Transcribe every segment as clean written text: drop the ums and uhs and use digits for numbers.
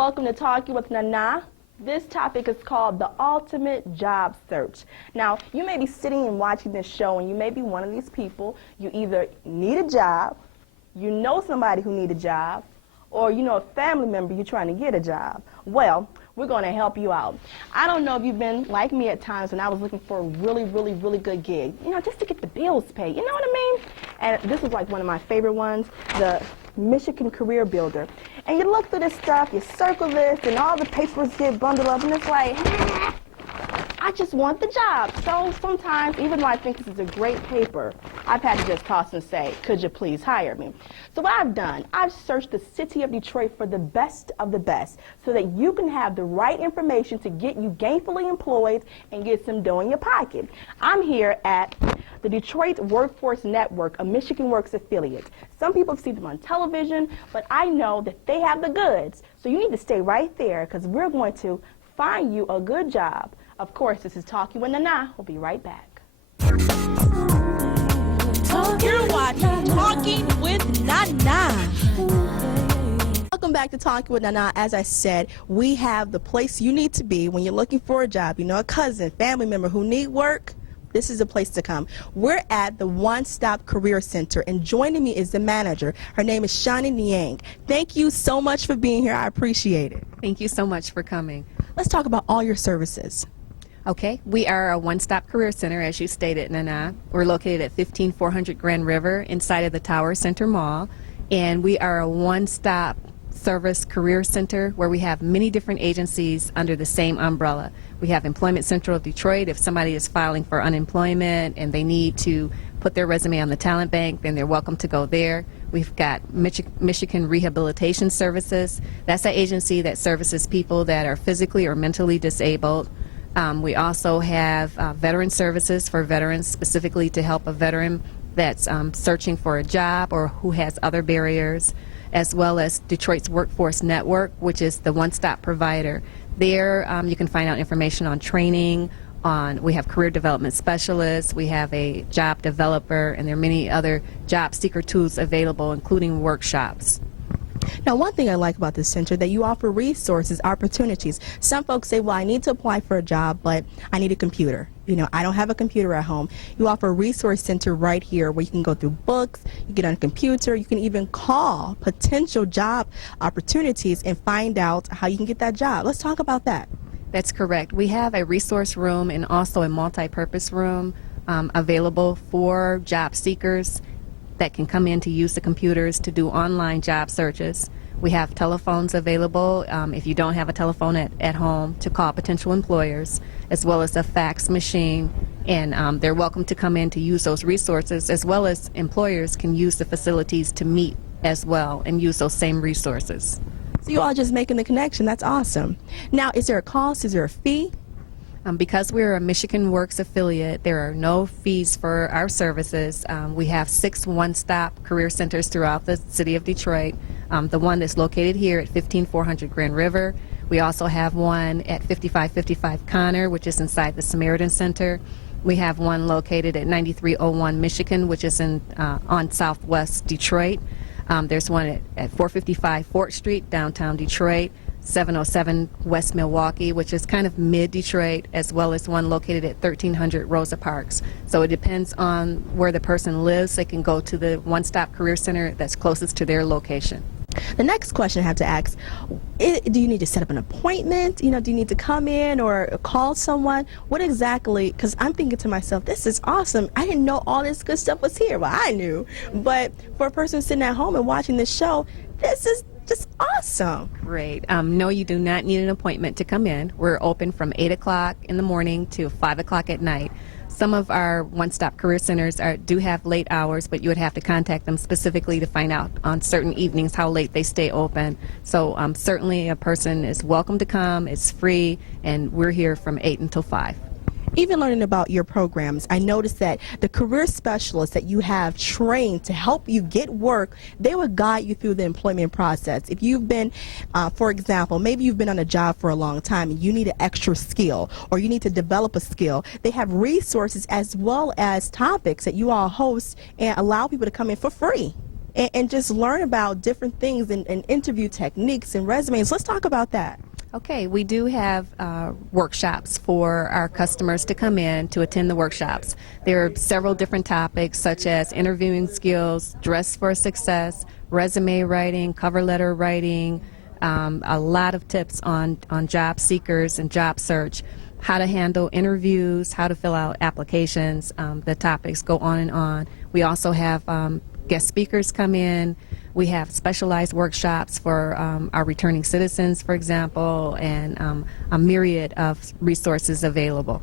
welcome to Talking with Nana. This topic is called the ultimate job search. Now, you may be sitting and watching this show, and you may be one of these people. You either need a job, you know somebody who needs a job, or you know a family member you're trying to get a job. Well, we're going to help you out. I don't know if you've been like me at times when I was looking for a really good gig, you know, just to get the bills paid, you know what I mean? And this was like one of my favorite ones, the Michigan Career Builder. And you look through this stuff, you circle this, and all the papers get bundled up, and it's like, I just want the job. So sometimes, even though I think this is a great paper, I've had to just toss and say, could you please hire me? So what I've done, I've searched the city of Detroit for the best of the best so that you can have the right information to get you gainfully employed and get some dough in your pocket. I'm here at the Detroit Workforce Network, a Michigan Works affiliate. Some people see them on television, but I know that they have the goods. So you need to stay right there because we're going to find you a good job. Of course, this is Talking with Nana. We'll be right back. You're watching Talking with Nana. Welcome back to Talking with Nana. As I said, we have the place you need to be when you're looking for a job. You know, a cousin, family member who need work. This is the place to come. We're at the One Stop Career Center, and joining me is the manager. Her name is Shani Niang. Thank you so much for being here. I appreciate it. Thank you so much for coming. Let's talk about all your services. Okay, we are a one-stop career center, as you stated, Nana. We're located at 15400 Grand River inside of the Tower Center Mall, and we are a one-stop service career center where we have many different agencies under the same umbrella. We have Employment Central of Detroit. If somebody is filing for unemployment and they need to put their resume on the talent bank, then they're welcome to go there. We've got Michigan Rehabilitation Services. That's an agency that services people that are physically or mentally disabled. We also have veteran services for veterans, specifically to help a veteran that's searching for a job or who has other barriers, as well as Detroit's Workforce Network, which is the one-stop provider. There you can find out information on training, we have career development specialists, we have a job developer, and there are many other job seeker tools available, including workshops. Now, one thing I like about this center, that you offer resources, opportunities. Some folks say, well, I need to apply for a job, but I need a computer. You know, I don't have a computer at home. You offer a resource center right here where you can go through books, you get on a computer, you can even call potential job opportunities and find out how you can get that job. Let's talk about that. That's correct. We have a resource room and also a multi-purpose room available for job seekers that can come in to use the computers to do online job searches. We have telephones available if you don't have a telephone at home to call potential employers, as well as a fax machine, and they're welcome to come in to use those resources, as well as employers can use the facilities to meet as well and use those same resources. So you all just making the connection. That's awesome. Now, is there a cost? Is there a fee? Because we're a Michigan Works affiliate, there are no fees for our services. We have 6 one-stop career centers throughout the city of Detroit. The one that's located here at 15400 Grand River. We also have one at 5555 Connor, which is inside the Samaritan Center. We have one located at 9301 Michigan, which is on Southwest Detroit. There's one at 455 Fort Street, downtown Detroit. 707 West Milwaukee, which is kind of mid-Detroit, as well as one located at 1300 Rosa Parks. So it depends on where the person lives. They can go to the one-stop career center that's closest to their location. The next question I have to ask, do you need to set up an appointment? You know, do you need to come in or call someone? What exactly, because I'm thinking to myself, this is awesome. I didn't know all this good stuff was here. Well, I knew. But for a person sitting at home and watching this show, this is just awesome. Great. No, you do not need an appointment to come in. We're open from 8 o'clock in the morning to 5 o'clock at night. Some of our one-stop career centers do have late hours, but you would have to contact them specifically to find out on certain evenings how late they stay open. So certainly a person is welcome to come. It's free, and we're here from 8 until 5. Even learning about your programs, I noticed that the career specialists that you have trained to help you get work, they will guide you through the employment process. If you've been, for example, maybe you've been on a job for a long time and you need an extra skill or you need to develop a skill, they have resources as well as topics that you all host and allow people to come in for free. and just learn about different things and interview techniques and resumes. Let's talk about that. Okay, we do have workshops for our customers to come in to attend the workshops. There are several different topics such as interviewing skills, dress for success, resume writing, cover letter writing, a lot of tips on job seekers and job search, how to handle interviews, how to fill out applications. The topics go on and on. We also have guest speakers come in. We have specialized workshops for our returning citizens, for example, and a myriad of resources available.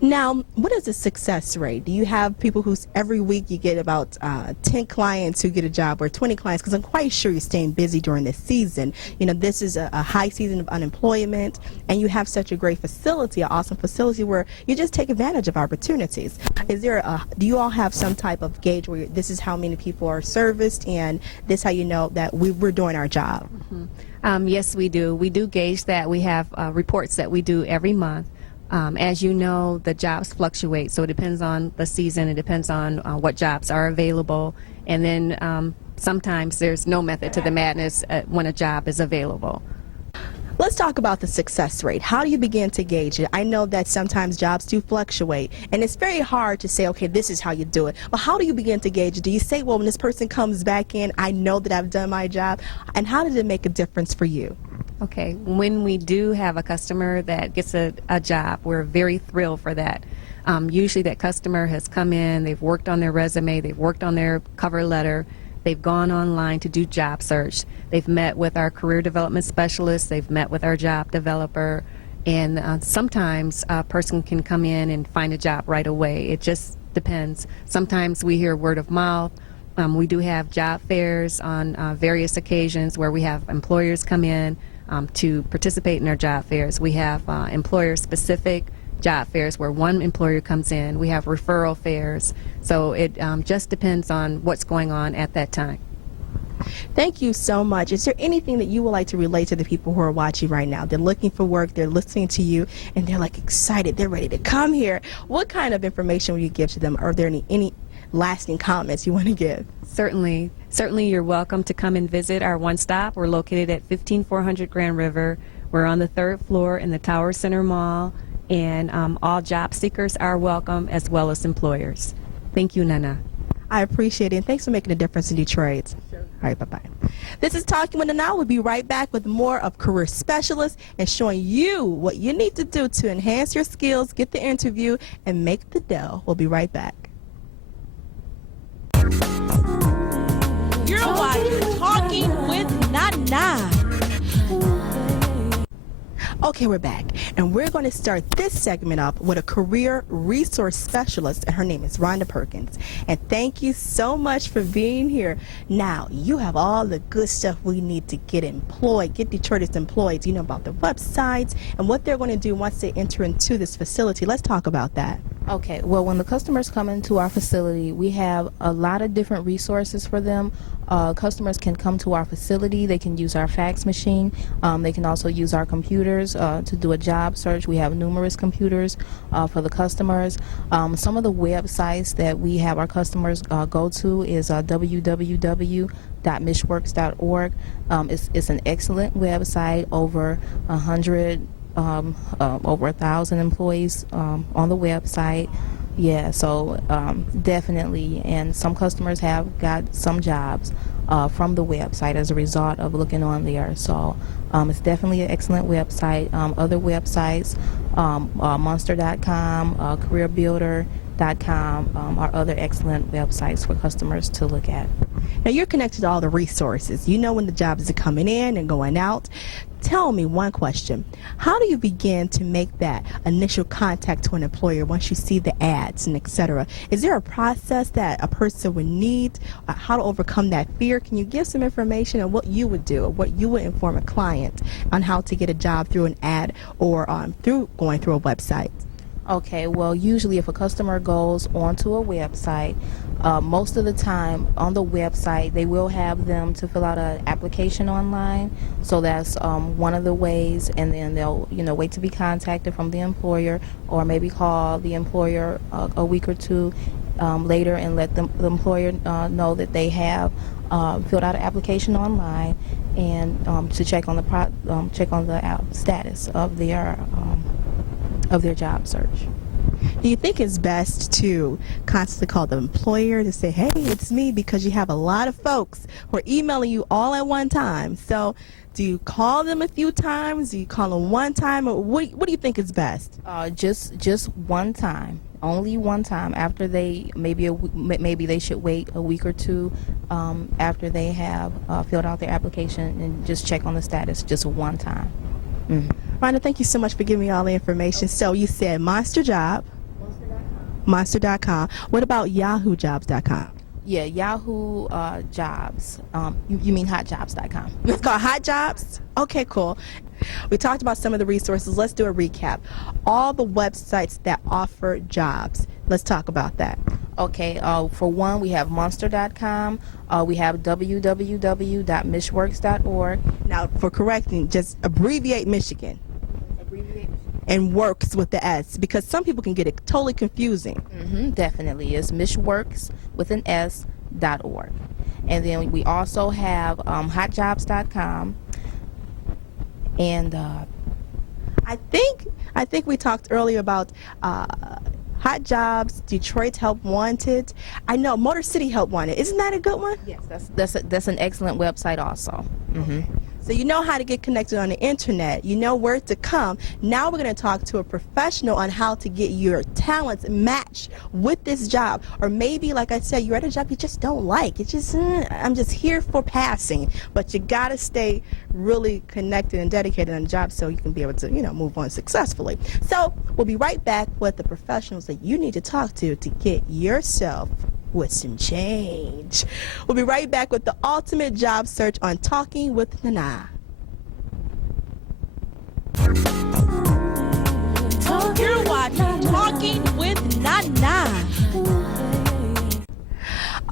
Now, what is the success rate? Do you have people who's every week you get about 10 clients who get a job or 20 clients? Because I'm quite sure you're staying busy during this season. You know, this is a high season of unemployment, and you have such a great facility, an awesome facility where you just take advantage of opportunities. Do you all have some type of gauge where this is how many people are serviced, and this how you know that we're doing our job? Mm-hmm. Yes, we do. We do gauge that. We have reports that we do every month. As you know, the jobs fluctuate, so it depends on the season, it depends on what jobs are available, and then sometimes there's no method to the madness when a job is available. Let's talk about the success rate. How do you begin to gauge it? I know that sometimes jobs do fluctuate, and it's very hard to say, okay, this is how you do it. But how do you begin to gauge it? Do you say, well, when this person comes back in, I know that I've done my job? And how does it make a difference for you? Okay, when we do have a customer that gets a job, we're very thrilled for that. Usually that customer has come in, they've worked on their resume, they've worked on their cover letter, they've gone online to do job search, they've met with our career development specialist, they've met with our job developer, and sometimes a person can come in and find a job right away. It just depends. Sometimes we hear word of mouth. We do have job fairs on various occasions where we have employers come in to participate in our job fairs. We have employer-specific job fairs where one employer comes in. We have referral fairs. So it just depends on what's going on at that time. Thank you so much. Is there anything that you would like to relate to the people who are watching right now? They're looking for work, they're listening to you, and they're like excited, they're ready to come here. What kind of information will you give to them? Are there any lasting comments you want to give? Certainly you're welcome to come and visit our one stop. We're located at 15400 Grand River. We're on the 3rd floor in the Tower Center Mall, and all job seekers are welcome as well as employers. Thank you, Nana. I appreciate it, and thanks for making a difference in Detroit. All right, bye-bye. This is Talking with Nana. We'll be right back with more of Career Specialists and showing you what you need to do to enhance your skills, get the interview, and make the dough. We'll be right back. You're watching Talking with Nana. Okay, we're back, and we're going to start this segment up with a career resource specialist, and her name is Rhonda Perkins. And thank you so much for being here. Now, you have all the good stuff we need to get employed, get Detroiters employed. You know about the websites and what they're going to do once they enter into this facility. Let's talk about that. Okay, well, when the customers come into our facility, we have a lot of different resources for them. Customers can come to our facility. They can use our fax machine. They can also use our computers to do a job search. We have numerous computers for the customers. Some of the websites that we have our customers go to is www.mishworks.org. It's an excellent website. Over 1,000 employees on the website. Yeah, so definitely, and some customers have got some jobs from the website as a result of looking on there. So it's definitely an excellent website. Other websites, Monster.com, CareerBuilder.com are other excellent websites for customers to look at. Now, you're connected to all the resources. You know when the jobs are coming in and going out. Tell me one question. How do you begin to make that initial contact to an employer once you see the ads and etc.? Is there a process that a person would need? How to overcome that fear? Can you give some information on what you would do or what you would inform a client on how to get a job through an ad or through going through a website? Okay, well, usually if a customer goes onto a website, most of the time on the website they will have them to fill out an application online. So that's one of the ways, and then they'll wait to be contacted from the employer, or maybe call the employer a week or two later and let the employer know that they have filled out an application online, and to check on the status of their job search. Do you think it's best to constantly call the employer to say, hey, it's me, because you have a lot of folks who are emailing you all at one time? So do you call them a few times? Do you call them one time? Or what do you think is best? Just one time. Only one time. After they maybe they should wait a week or two after they have filled out their application, and just check on the status just one time. Mm-hmm. Rhonda, thank you so much for giving me all the information. So you said Monster.com. What about YahooJobs.com? Yeah, Yahoo Jobs. You mean HotJobs.com? It's called Hot Jobs? Okay, cool. We talked about some of the resources. Let's do a recap. All the websites that offer jobs. Let's talk about that. Okay, for one, we have Monster.com. We have www.mishworks.org. Now, for correcting, just abbreviate Michigan. And works with the S, because some people can get it totally confusing. Definitely. It's mishworks with an S.org. And then we also have hotjobs.com. And I think we talked earlier about Hot Jobs, Detroit Help Wanted. I know Motor City Help Wanted. Isn't that a good one? yes, that's an excellent website also. So you know how to get connected on the internet. You know where to come. Now we're going to talk to a professional on how to get your talents matched with this job. Or maybe, like I said, you're at a job you just don't like. It's just, I'm just here for passing. But you got to stay really connected and dedicated on the job so you can be able to, move on successfully. So we'll be right back with the professionals that you need to talk to get yourself with some change. We'll be right back with the ultimate job search on Talking with Nana. You're watching Talking with Nana.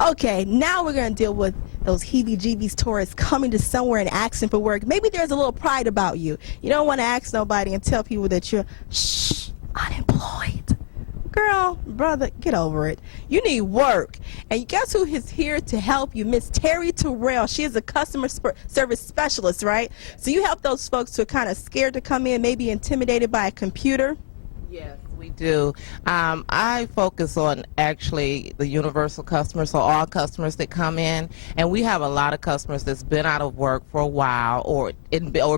Okay, now we're going to deal with those heebie-jeebies tourists coming to somewhere and asking for work. Maybe there's a little pride about you. You don't want to ask nobody and tell people that you're unemployed. Girl, brother, get over it. You need work. And guess who is here to help you? Miss Terry Terrell. She is a customer service specialist, right? So you help those folks who are kind of scared to come in, maybe intimidated by a computer? Yes, we do. I focus on actually the universal customers, so all customers that come in, and we have a lot of customers that's been out of work for a while or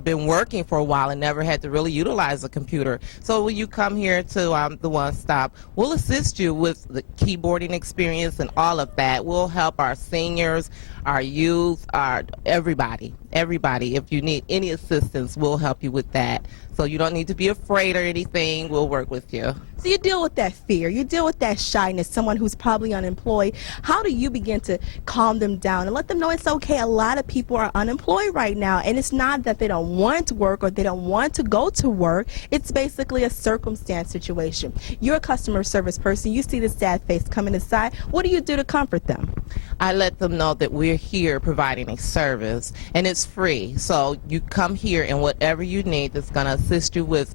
been working for a while and never had to really utilize a computer. So when you come here to the One Stop, we'll assist you with the keyboarding experience and all of that. We'll help our seniors, our youth, everybody. If you need any assistance, we'll help you with that. So you don't need to be afraid or anything. We'll work with you. So you deal with that fear, you deal with that shyness, someone who's probably unemployed. How do you begin to calm them down and let them know it's okay? A lot of people are unemployed right now, and it's not that they don't want to work or they don't want to go to work. It's basically a circumstance situation. You're a customer service person. You see the sad face coming inside. What do you do to comfort them? I let them know that we're here providing a service, and it's free. So you come here, and whatever you need that's going to assist you with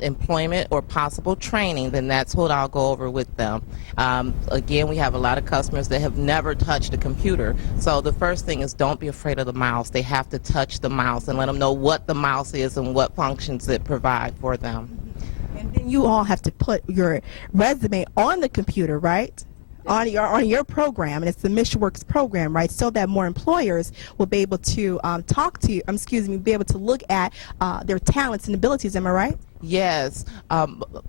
employment or possible training, then that's what I'll go over with them. Again, we have a lot of customers that have never touched a computer. So the first thing is don't be afraid of the mouse. They have to touch the mouse and let them know what the mouse is and what functions it provides for them. And then you all have to put your resume on the computer, right? On your program, and it's the MishWorks program, right? So that more employers will be able to talk to you. Be able to look at their talents and abilities. Am I right? Yes,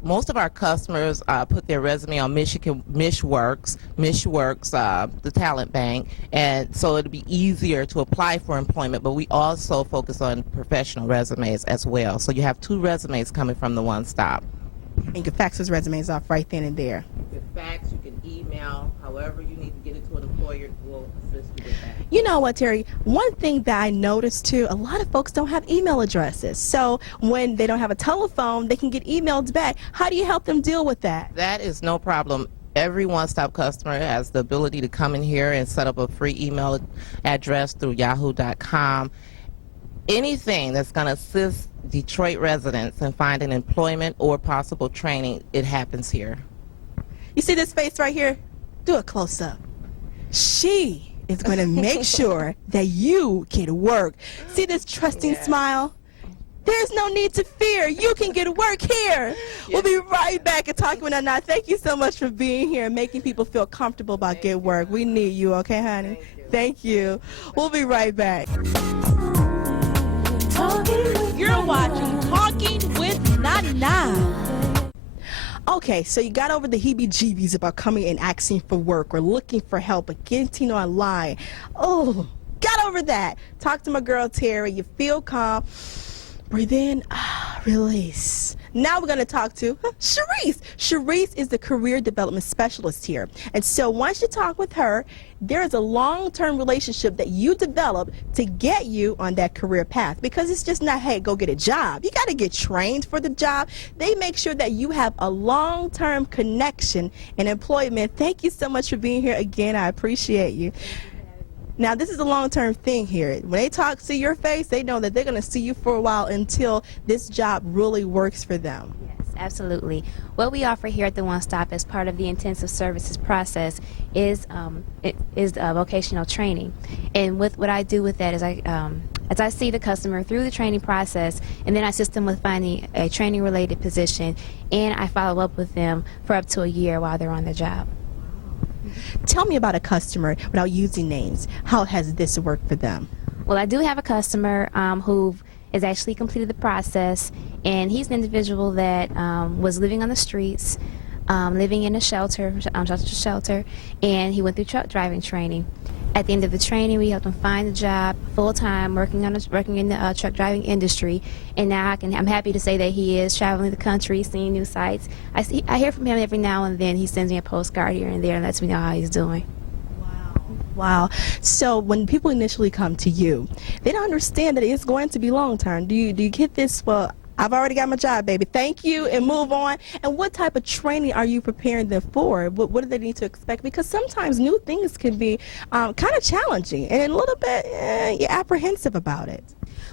most of our customers put their resume on MishWorks, the talent bank, and so it'll be easier to apply for employment. But we also focus on professional resumes as well. So you have 2 resumes coming from the One Stop. And you can fax those resumes off right then and there. You can fax, you can email, however you need to get it to an employer, we'll assist you with that. You know what, Terry? One thing that I noticed too, a lot of folks don't have email addresses. So when they don't have a telephone, they can get emailed back. How do you help them deal with that? That is no problem. Every one-stop customer has the ability to come in here and set up a free email address through yahoo.com. Anything that's going to assist Detroit residents in finding employment or possible training, it happens here. You see this face right here? Do a close-up. She is going to make sure that you get work. See this trusting smile? There's no need to fear. You can get work here. We'll be right back and talking with Nana. Thank you so much for being here and making people feel comfortable about get work. We need you, okay, honey? Thank you. We'll be right back. You're watching Talking with Nana. Okay, so you got over the heebie-jeebies about coming and asking for work or looking for help or getting online. Oh, got over that. Talk to my girl Terry. You feel calm. Breathe in, release. Now we're going to talk to Sharice. Sharice is the career development specialist here. And so once you talk with her, there is a long-term relationship that you develop to get you on that career path, because it's just not, hey, go get a job. You got to get trained for the job. They make sure that you have a long-term connection and employment. Thank you so much for being here again. I appreciate you. Now, this is a long-term thing here. When they talk to your face, they know that they're going to see you for a while until this job really works for them. Yes, absolutely. What we offer here at the One Stop as part of the intensive services process is vocational training. And what I do with that is I see the customer through the training process, and then I assist them with finding a training-related position, and I follow up with them for up to a year while they're on the job. Tell me about a customer without using names. How has this worked for them? Well, I do have a customer who has actually completed the process, and he's an individual that was living on the streets, living in a shelter, and he went through truck driving training. At the end of the training, we helped him find a job full-time, working in the truck driving industry, and now I'm happy to say that he is traveling the country, seeing new sights. I hear from him every now and then. He sends me a postcard here and there and lets me know how he's doing. Wow. So when people initially come to you, they don't understand that it's going to be long-term. Do you get this, well, I've already got my job, baby, thank you, and move on? And what type of training are you preparing them for? What do they need to expect? Because sometimes new things can be kind of challenging and a little bit you're apprehensive about it.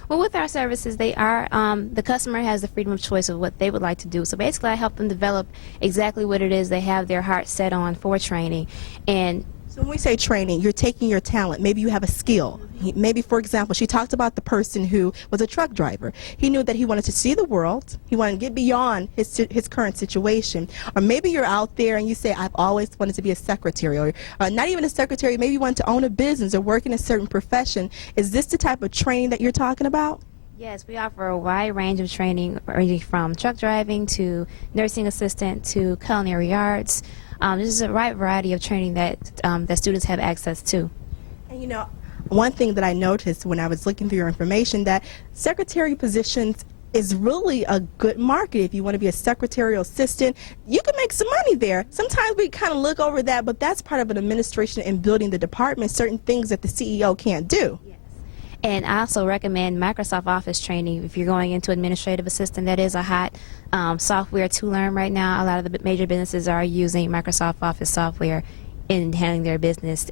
Well, with our services, they are the customer has the freedom of choice of what they would like to do. So basically, I help them develop exactly what it is they have their heart set on for training. And so when we say training, you're taking your talent. Maybe you have a skill. Maybe, for example, she talked about the person who was a truck driver. He knew that he wanted to see the world. He wanted to get beyond his current situation. Or maybe you're out there and you say, I've always wanted to be a secretary. Or not even a secretary, maybe you want to own a business or work in a certain profession. Is this the type of training that you're talking about? yes, we offer a wide range of training, ranging from truck driving to nursing assistant to culinary arts. There's a wide variety of training that that students have access to. And you know, one thing that I noticed when I was looking through your information, that secretary positions is really a good market. If you want to be a secretarial assistant, you can make some money there. Sometimes we kind of look over that, but that's part of an administration and building the department, certain things that the CEO can't do. Yes. And I also recommend Microsoft Office training if you're going into administrative assistant. That is a hot software to learn right now. A lot of the major businesses are using Microsoft Office software in handling their business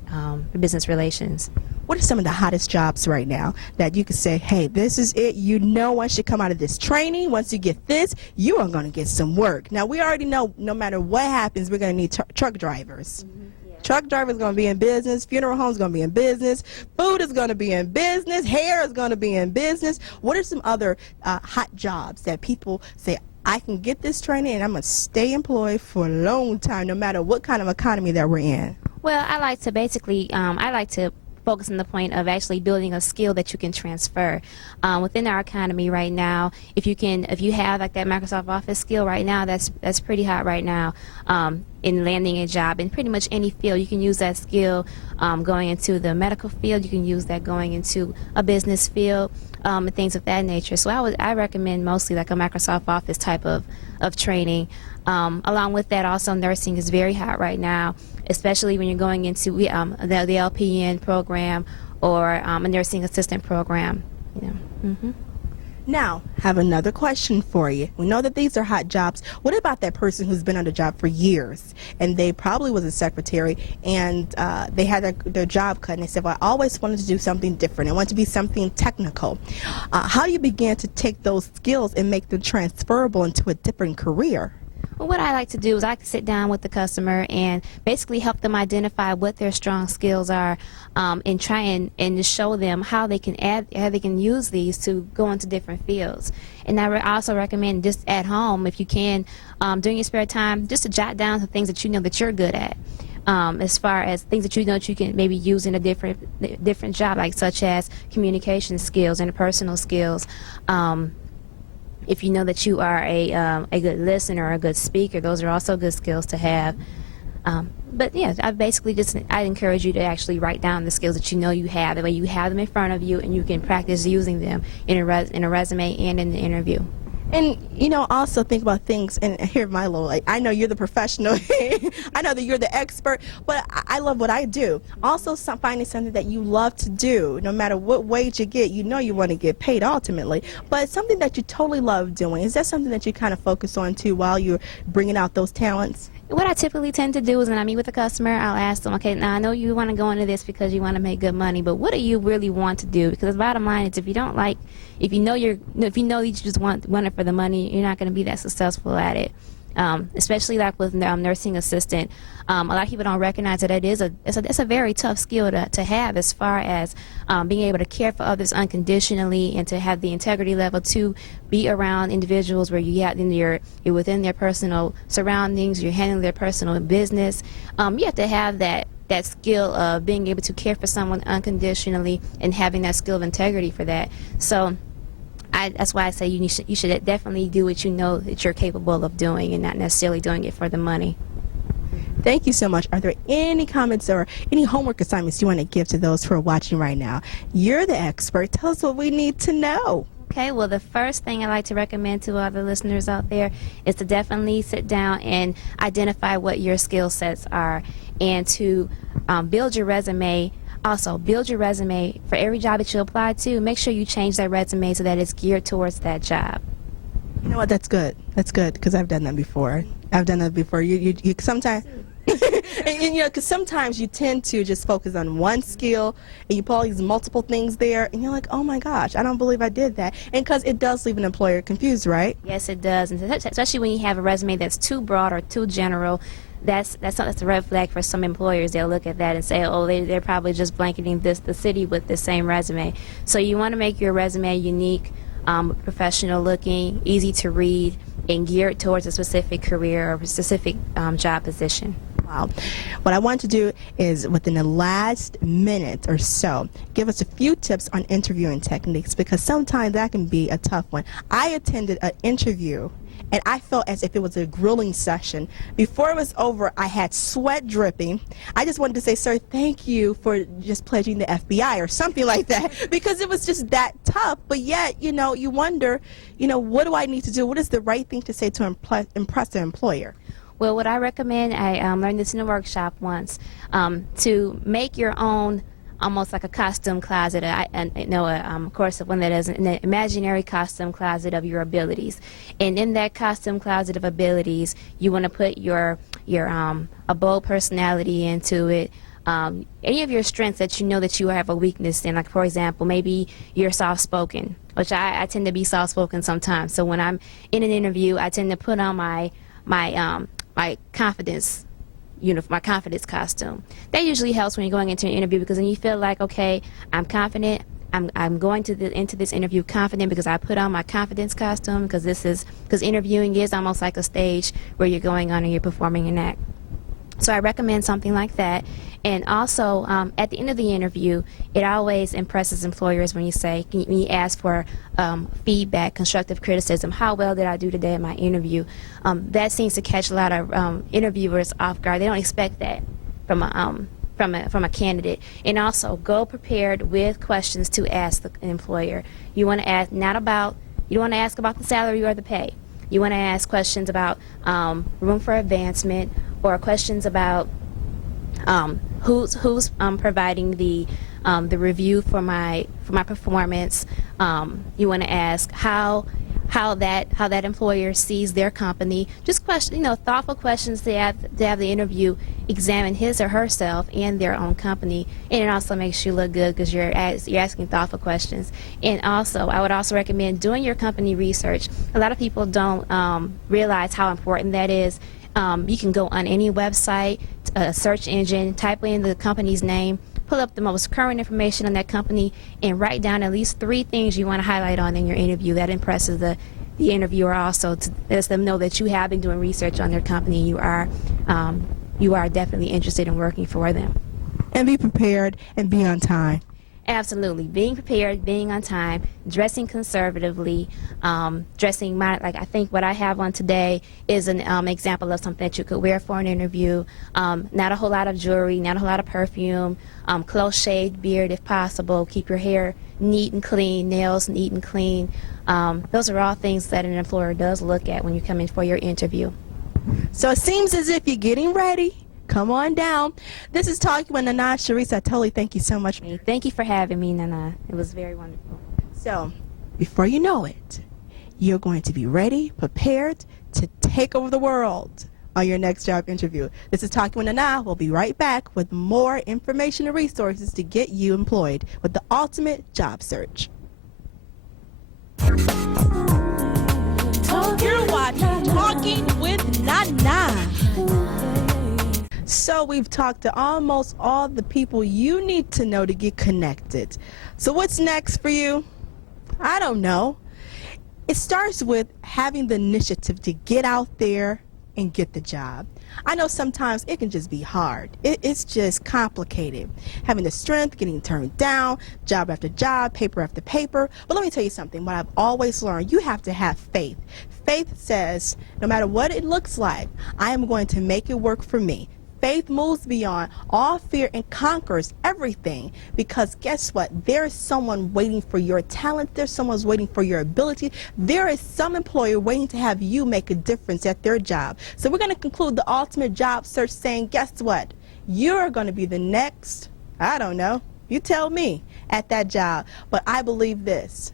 relations. What are some of the hottest jobs right now that you could say, hey, this is it, you know, once you come out of this training, once you get this, you are going to get some work. Now, we already know no matter what happens, we're going to need truck drivers. Mm-hmm. Yeah. Truck drivers going to be in business, funeral homes going to be in business, food is going to be in business, hair is going to be in business. What are some other hot jobs that people say, I can get this training and I'm going to stay employed for a long time, no matter what kind of economy that we're in? Well, I like to basically, focus on the point of actually building a skill that you can transfer within our economy right now. If you have like that Microsoft Office skill right now, that's pretty hot right now in landing a job in pretty much any field. You can use that skill going into the medical field. You can use that going into a business field and things of that nature. So I recommend mostly like a Microsoft Office type of training. Along with that, also nursing is very hot right now, especially when you're going into the LPN program or a nursing assistant program. You know. Mm-hmm. Now, I have another question for you. We know that these are hot jobs. What about that person who's been on the job for years, and they probably was a secretary, and they had their job cut, and they said, well, I always wanted to do something different. I want to be something technical. How do you begin to take those skills and make them transferable into a different career? Well, what I like to do is I like to sit down with the customer and basically help them identify what their strong skills are, and try and to show them how they can use these to go into different fields. And I also recommend just at home, if you can, during your spare time, just to jot down the things that you know that you're good at. As far as things that you know that you can maybe use in a different job, like such as communication skills, interpersonal skills. If you know that you are a good listener or a good speaker, those are also good skills to have. But yeah, I encourage you to actually write down the skills that you know you have. That way you have them in front of you and you can practice using them in a resume and in the interview. And, also think about things, and here my little, I know you're the professional, I know that you're the expert, but I love what I do. Also, finding something that you love to do, no matter what wage you get, you want to get paid ultimately, but something that you totally love doing. Is that something that you kind of focus on too while you're bringing out those talents? What I typically tend to do is when I meet with a customer, I'll ask them, okay, now I know you want to go into this because you want to make good money, but what do you really want to do? Because the bottom line is, if you know that you just want it for the money, you're not going to be that successful at it. Especially like with nursing assistant, a lot of people don't recognize that it's a very tough skill to have, as far as being able to care for others unconditionally and to have the integrity level to be around individuals where you're within their personal surroundings, you're handling their personal business. You have to have that skill of being able to care for someone unconditionally and having that skill of integrity for that. So that's why I say you should definitely do what you know that you're capable of doing and not necessarily doing it for the money. Thank you so much. Are there any comments or any homework assignments you want to give to those who are watching right now? You're the expert. Tell us what we need to know. Okay, well, the first thing I like to recommend to all the listeners out there is to definitely sit down and identify what your skill sets are, and to build your resume. Also, build your resume for every job that you apply to. Make sure you change that resume so that it's geared towards that job. You know what? That's good. That's good, because I've done that before. You sometimes, and because sometimes you tend to just focus on one skill, and you put all these multiple things there, and you're like, oh my gosh, I don't believe I did that. And because it does leave an employer confused, right? Yes, it does, and especially when you have a resume that's too broad or too general. That's a red flag for some employers. They'll look at that and say, oh, they're probably just blanketing the city with the same resume. So you want to make your resume unique, professional looking, easy to read, and geared towards a specific career or a specific job position. Wow. What I want to do is, within the last minute or so, give us a few tips on interviewing techniques, because sometimes that can be a tough one. I attended an interview, and I felt as if it was a grilling session. Before it was over, I had sweat dripping. I just wanted to say, sir, thank you for just pledging the FBI or something like that, because it was just that tough. But yet, you wonder, what do I need to do? What is the right thing to say to impress the employer? Well, what I recommend, I learned this in a workshop once, to make your own, almost like a costume closet, of course, one that is an imaginary costume closet of your abilities. And in that costume closet of abilities, you want to put your a bold personality into it. Any of your strengths that you know that you have a weakness in, like, for example, maybe you're soft-spoken, which I tend to be soft-spoken sometimes. So when I'm in an interview, I tend to put on my confidence, my confidence costume. That usually helps when you're going into an interview, because then you feel like, okay, I'm confident. I'm going into this interview confident because I put on my confidence costume, because interviewing is almost like a stage where you're going on and you're performing an act. So I recommend something like that. And also, at the end of the interview, it always impresses employers when you ask for feedback, constructive criticism. How well did I do today in my interview? That seems to catch a lot of interviewers off guard. They don't expect that from a candidate. And also, go prepared with questions to ask the employer. You want to ask you don't want to ask about the salary or the pay. You want to ask questions about room for advancement, or questions about who's providing the review for my performance. You want to ask how how that employer sees their company. Just thoughtful questions to have the interview examine his or herself and their own company, and it also makes you look good because you're asking thoughtful questions. And also, I would also recommend doing your company research. A lot of people don't realize how important that is. You can go on any website, a search engine, type in the company's name, pull up the most current information on that company, and write down at least 3 things you want to highlight on in your interview. That impresses the interviewer also, to let them know that you have been doing research on their company and you are definitely interested in working for them. And be prepared and be on time. Absolutely. Being prepared, being on time, dressing conservatively, dressing I think what I have on today is an example of something that you could wear for an interview. Not a whole lot of jewelry, not a whole lot of perfume, close shaved beard if possible. Keep your hair neat and clean, nails neat and clean. Those are all things that an employer does look at when you come in for your interview. So it seems as if you're getting ready. Come on down. This is Talking with Nana. Sharice, I totally thank you so much. Thank you for having me, Nana. It was very wonderful. So, before you know it, you're going to be ready, prepared to take over the world on your next job interview. This is Talking with Nana. We'll be right back with more information and resources to get you employed with the ultimate job search. You're watching Talking with Nana. So we've talked to almost all the people you need to know to get connected. So what's next for you? I don't know. It starts with having the initiative to get out there and get the job. I know sometimes it can just be hard. It's just complicated. Having the strength, getting turned down, job after job, paper after paper. But let me tell you something. What I've always learned, you have to have faith. Faith says, no matter what it looks like, I am going to make it work for me. Faith moves beyond all fear and conquers everything, because guess what? There is someone waiting for your talent. There's someone waiting for your ability. There is some employer waiting to have you make a difference at their job. So we're going to conclude the ultimate job search saying, guess what? You're going to be the next, I don't know, you tell me, at that job. But I believe this,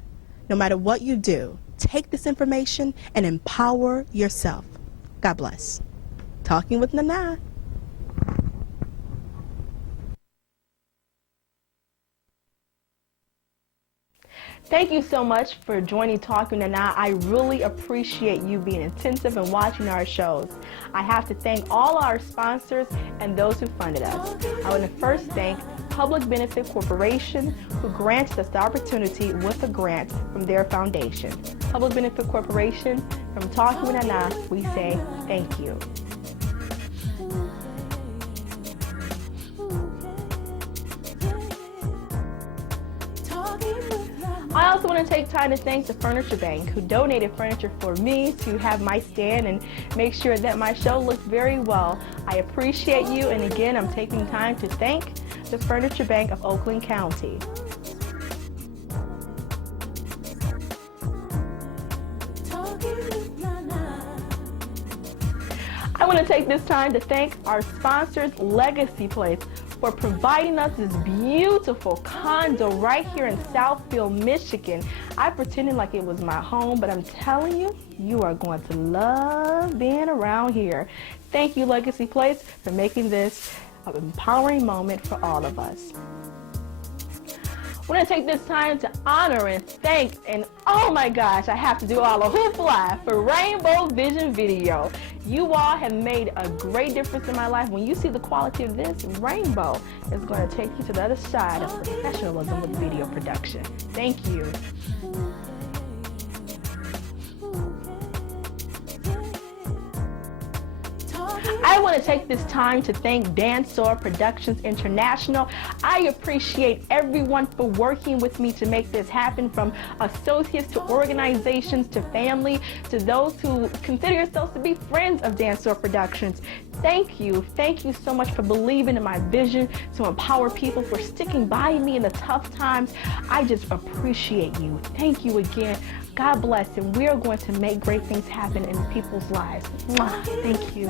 no matter what you do, take this information and empower yourself. God bless. Talking with Nana. Thank you so much for joining Talking Nana. I really appreciate you being attentive and watching our shows. I have to thank all our sponsors and those who funded us. I want to first thank Public Benefit Corporation, who granted us the opportunity with a grant from their foundation. Public Benefit Corporation, from Talking with Nana, we say thank you. I also want to take time to thank the Furniture Bank, who donated furniture for me to have my stand and make sure that my show looks very well. I appreciate you, and again, I'm taking time to thank the Furniture Bank of Oakland County. I want to take this time to thank our sponsors, Legacy Place, for providing us this beautiful condo right here in Southfield, Michigan. I pretended like it was my home, but I'm telling you, you are going to love being around here. Thank you, Legacy Place, for making this an empowering moment for all of us. I want to take this time to honor and thank, and oh my gosh, I have to do all a hoopla for Rainbow Vision Video. You all have made a great difference in my life. When you see the quality of this, Rainbow is going to take you to the other side of professionalism with video production. Thank you. I want to take this time to thank Dancer Productions International. I appreciate everyone for working with me to make this happen, from associates to organizations to family to those who consider yourselves to be friends of Dancer Productions. Thank you. Thank you so much for believing in my vision to empower people, for sticking by me in the tough times. I just appreciate you. Thank you again. God bless, and we are going to make great things happen in people's lives. Mwah. Thank you.